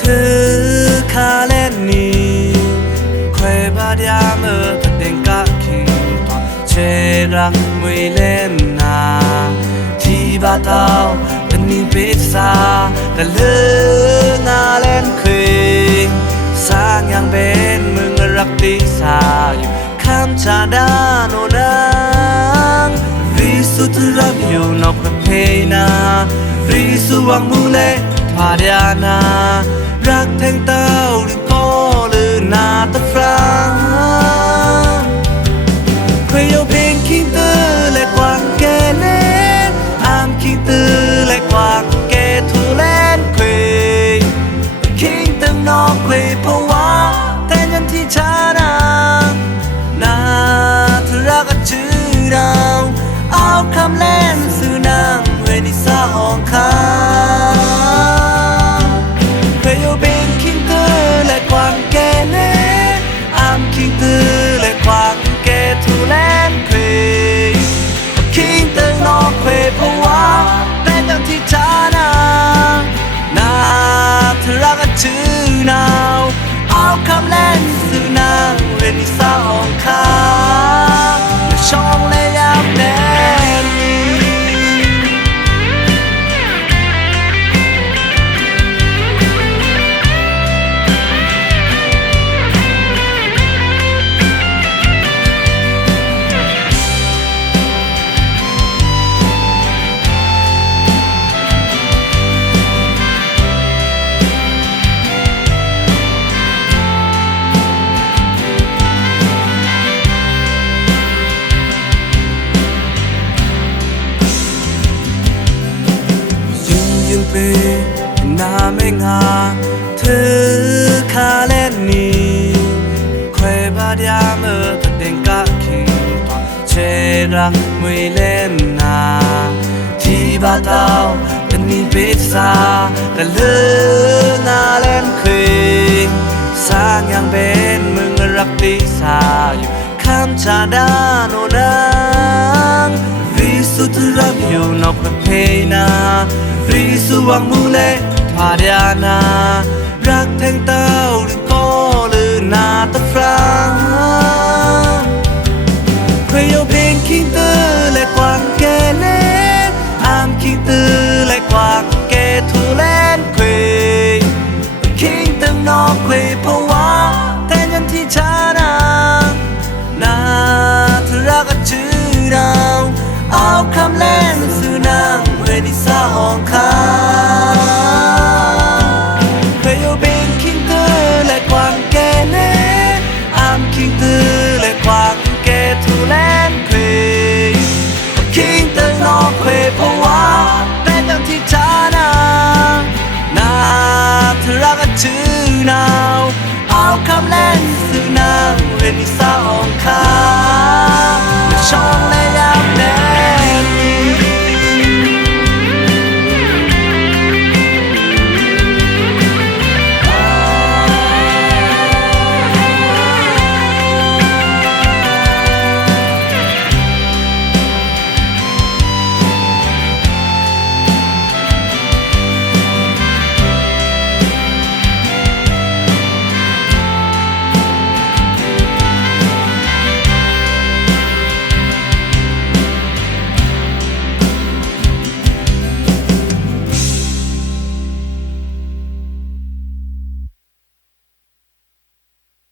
ถือคาเล่นนี้ควยบาดยาเมื่อประเด็นกะคิงตัวเชรักมวยเล่นนาที่บาดเอาเป็นนิพิษาแต่เลืองาเล่นควยสร้างอย่างเป็นมึงรักตีสาอยู่คำชาดาโนนังวิสุทธิรักอยู่นอกประเพนาวิสุวังมูเลพาเดียนารักแทงเต้าหรือพ่อหรือนาตะฟรังเคยเอาเพลงคิงตือและกวางแกเล่นอามคิงตือและกวางแกทูเล่นเคยคิงตึงนอกเคยเพราะว่าแต่ยันที่ชานานาเธอรักชื่อเราเอาคำเล่นสื่อนางเวนิสาห้องคาเคยอยู่เป็นคิงตือและกวางแกเล่อามคิงตือและกวางแกทูเล่นเคยคิงตึงนอกเคยเพราะว่าแต่ยังที่ชานานาเธอรักชื่อนาวเอาคำเล่นสื่อนางเวนิสาห้องคาช่องและยามแน่นาไม่งาถือคาเล่นนี้ควยบาดยาเมื่อประเด็นกะคิงตัวเชรักมวยเล่นนาที่บาดเอาเป็นนิพิษาแต่เลืองาเล่นเคยสร้างอย่างเป็นมึงรักตีสาอยู่คำชาดาโนนังวิสุทธิรักอยู่นอกประเพนาวิสุวังมูเลพาเดียนารักแทงเต้าหรือพ่อหรือนาตะฟรังเคยเอาเพลงคิงตือและกวางแกเล่นอามคิงตือและกวางแกทูเล่นเคยคิงตึงนอกเคยเพราะว่าแต่ยันที่ชานานาเธอรักชื่อเราเอาคำเล่นสื่อนางเวนิสาห้องคาเคยอยู่เป็นคิงตือและกวางแกเล่อามคิงตือและกวางแกทูเล่นเคยคิงตึงนอกเคยเพราะว่าแต่ยังที่ชานานาเธอรักชื่อนาวเอาคำเล่นสื่อนางเวนิสาห้องคา